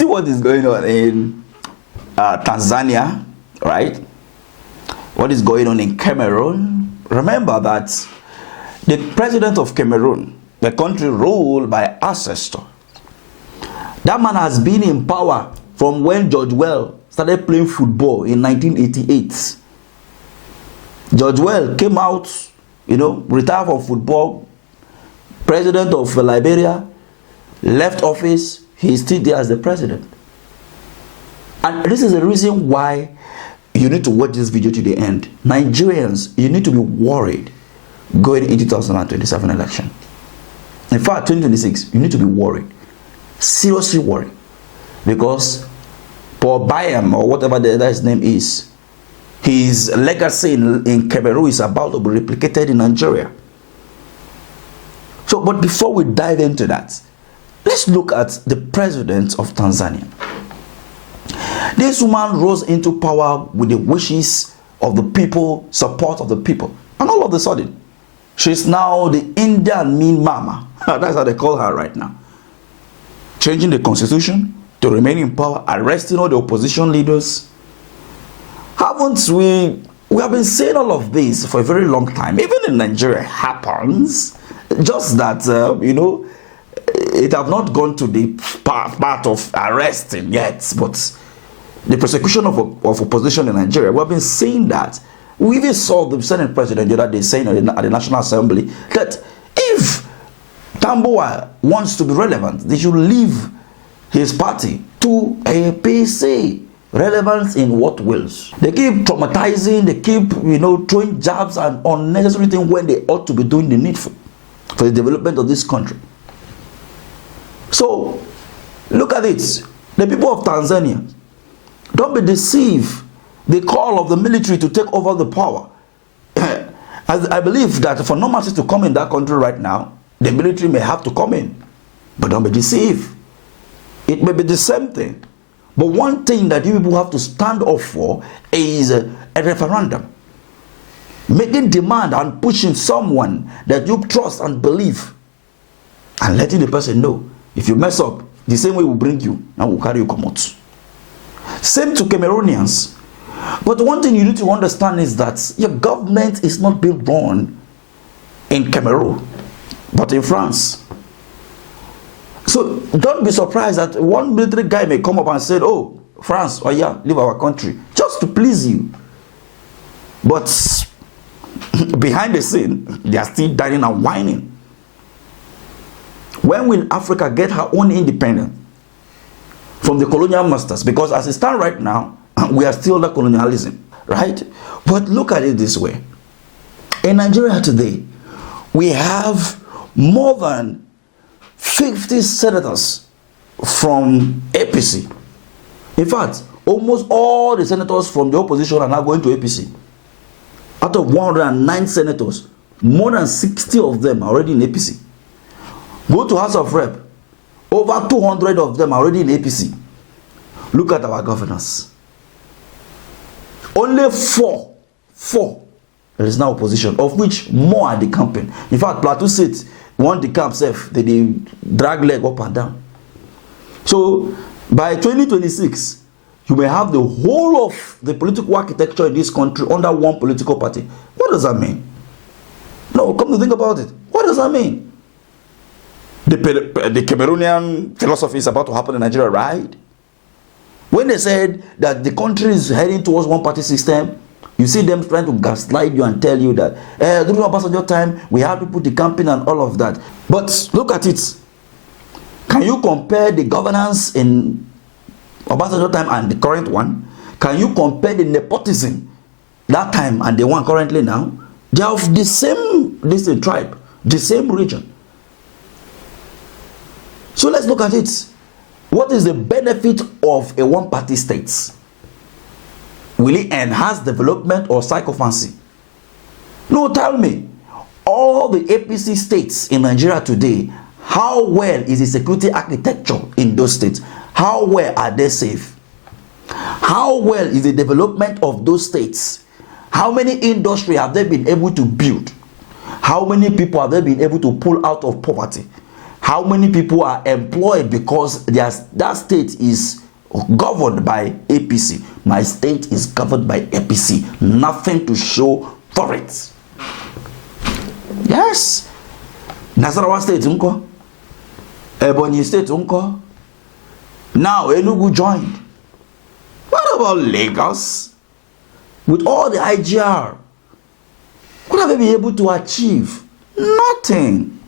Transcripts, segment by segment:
see what is going on in Tanzania, right? What is going on in Cameroon? Remember that the president of Cameroon, the country ruled by ancestor, that man has been in power from when George Weah started playing football in 1988. George Weah came out, retired from football, president of Liberia, left office, he is still there as the president. And this is the reason why you need to watch this video to the end. Nigerians, you need to be worried going into 2027 election. In fact, 2026, you need to be worried. Seriously worried. Because Paul Biam, or whatever his name is, his legacy in Cameroon is about to be replicated in Nigeria. So, but before we dive into that, let's look at the president of Tanzania. This woman rose into power with the wishes of the people, support of the people. And all of a sudden, she's now the Indian mean mama. That's how they call her right now. Changing the constitution to remain in power, arresting all the opposition leaders. Haven't we have been saying all of this for a very long time. Even in Nigeria, it happens. Just that, it have not gone to the part of arresting yet, but the persecution of opposition in Nigeria, we have been saying that. We even saw the Senate president the other day saying at the National Assembly that if Tambuwa wants to be relevant, they should leave his party to APC. Relevance in what wills? They keep traumatizing, they keep, throwing jabs and unnecessary things when they ought to be doing the needful for the development of this country. So, look at it. The people of Tanzania, don't be deceived. The call of the military to take over the power. I believe that for normalcy to come in that country right now, the military may have to come in. But don't be deceived. It may be the same thing. But one thing that you people have to stand up for is a referendum. Making demand and pushing someone that you trust and believe. And letting the person know, if you mess up, the same way we'll bring you and we'll carry you come out. Same to Cameroonians. But one thing you need to understand is that your government is not being run in Cameroon, but in France. So don't be surprised that one military guy may come up and say, oh, France, oh yeah, leave our country, just to please you. But behind the scene, they are still dining and whining. When will Africa get her own independence from the colonial masters? Because as it stands right now, we are still under colonialism, right? But look at it this way. In Nigeria today, we have more than 50 senators from APC. In fact, almost all the senators from the opposition are now going to APC. Out of 109 senators, more than 60 of them are already in APC. Go to House of Rep, over 200 of them are already in APC. Look at our governors. Only four there is now opposition, of which more are decamping. In fact, Plateau State won the camp self, they drag leg up and down. So by 2026, you may have the whole of the political architecture in this country under one political party. What does that mean? No, come to think about it. What does that mean? The Cameroonian philosophy is about to happen in Nigeria, right? When they said that the country is heading towards one party system, you see them trying to gaslight you and tell you that during Obasanjo time, we had people decamping and all of that. But look at it. Can you compare the governance in Obasanjo time and the current one? Can you compare the nepotism that time and the one currently now? They are of the same tribe, the same region. So let's look at it. What is the benefit of a one-party state? Will it enhance development or sycophancy? No, tell me. All the APC states in Nigeria today, how well is the security architecture in those states? How well are they safe? How well is the development of those states? How many industry have they been able to build? How many people have they been able to pull out of poverty? How many people are employed because that state is governed by APC? My state is governed by APC. Nothing to show for it. Yes. Nasarawa state unko. Ebonyi state unko. Now Enugu joined. What about Lagos? With all the IGR, what have they been able to achieve? Nothing.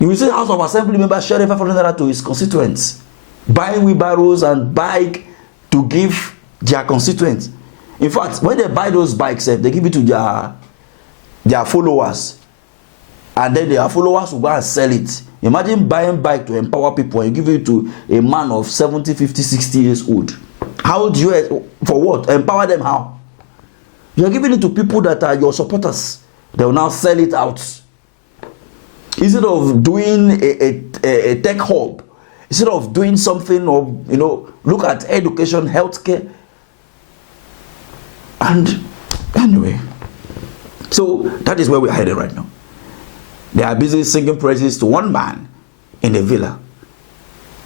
You will see House of Assembly member sharing 500 naira to his constituents, buying wheelbarrows and bike to give their constituents. In fact, when they buy those bikes, they give it to their followers, and then their followers will go and sell it. Imagine buying bike to empower people and you give it to a man of 70, 50, 60 years old. How do you, for what? Empower them how? You are giving it to people that are your supporters. They will now sell it out. Instead of doing a tech hub, instead of doing something of, look at education, healthcare. And anyway, so that is where we're headed right now. They are busy singing praises to one man in a villa.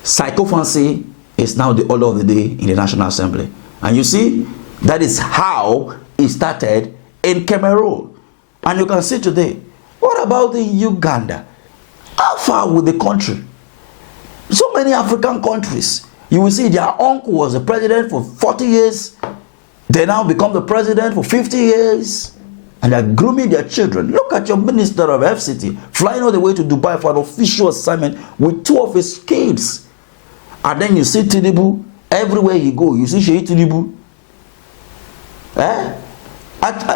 Psychophancy is now the order of the day in the National Assembly. And you see, that is how it started in Cameroon. And you can see today, what about in Uganda? How far with the country? So many African countries, you will see their uncle was the president for 40 years. They now become the president for 50 years. And they're grooming their children. Look at your minister of FCT flying all the way to Dubai for an official assignment with 2 of his kids. And then you see Tinubu, everywhere you go, you see Sheikh Tinubu.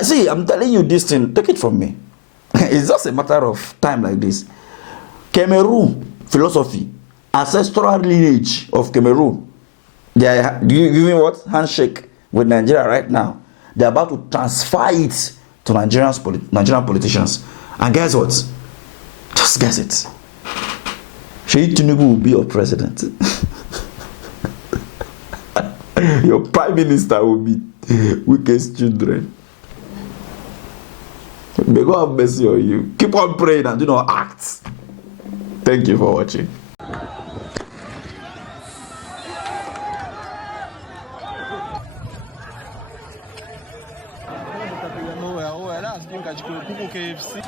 See, I'm telling you this thing, take it from me. It's just a matter of time like this. Cameroon philosophy, ancestral lineage of Cameroon. They are giving what? Handshake with Nigeria right now. They're about to transfer it to Nigerian politicians. And guess what? Just guess it. Sheikh Tinubu will be your president. Your prime minister will be Wike's children. May God have mercy on you. Keep on praying and do not act. Thank you for watching. Ué, lá, tem um cara de KFC.